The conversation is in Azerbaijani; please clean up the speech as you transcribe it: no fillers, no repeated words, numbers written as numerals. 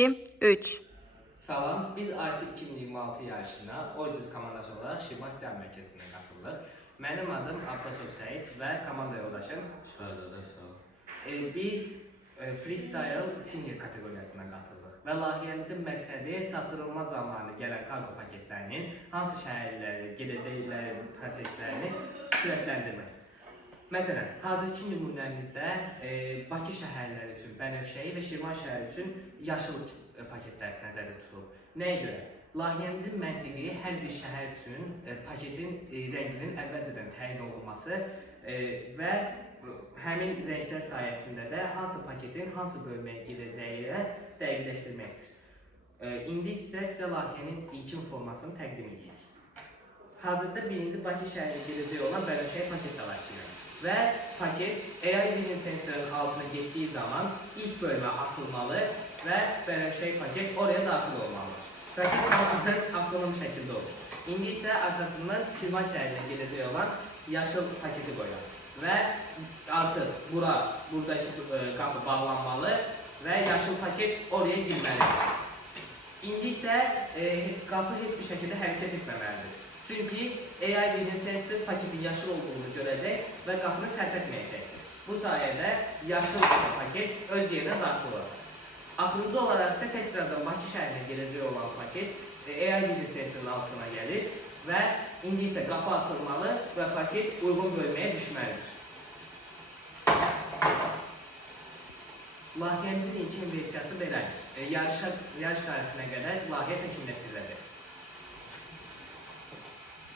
3. Salam, biz IC 2026 yarışına Oycuz komandası olaraq Şirvan Siyah Mərkəzinə qatıldıq. Mənim adım Abbas Hüseyin və komanda yoldaşım biz freestyle senior kateqoriyasına qatıldıq və layihəmizin məqsədi çatdırılma zamanı gələn kargo paketlərinin hansı şəhərlərə gedəcəkləri proseslərini sürətləndirmək. Məsələn, hazırki nümunəmizdə Bakı şəhərləri üçün Bənövşəyi və Şirvan şəhəri üçün yaşıl paketlər nəzərdə tutulub. Nəyə görə? Layihəmizin məntiqi hər bir şəhər üçün paketin rənginin əvvəlcədən təyin olunması və həmin rənglər sayəsində də hansı paketin hansı bölməyə gedəcəyi dəqiqləşdirməkdir. İndi isə sizə layihənin ilkin formasını təqdim edirik. Hazırda birinci Bakı şəhərinə gedəcək olan Bənövşəyi paketlə başlayırıq. Və paket AI Vision sensorunun altına getdiyi zaman ilk bölmə açılmalı və Bənövşəyi paket oraya daxil olmalıdır. Paket tamamen avtonom şəkildə olur. İndi isə arkasından Şirvan şəhərinə gedəcək olan yaşıl paketi qoyuyor. Və artıq buradakı qapı bağlanmalı və yaşıl paket oraya girməlidir. İndi isə qapı heç bir şəkildə hərəkət etməməlidir. Çünki AI Vision sensor paketin yaşıl olduğunu görəcək və qapını tərpətməyəcəkdir. Bu sayədə yaşıl paket öz yerinə daxil olur. Axırıncı olaraq isə təkrardan Bakı şəhərinə gedəcək olan paket AI Vision sensorunun altına gəlir və indi isə qapı açılmalı və paket uyğun bölməyə düşməlidir. Layihəmizin ilkin versiyası belədir. Yarış tarifinə qədər layihə təkmilləşdiriləcək.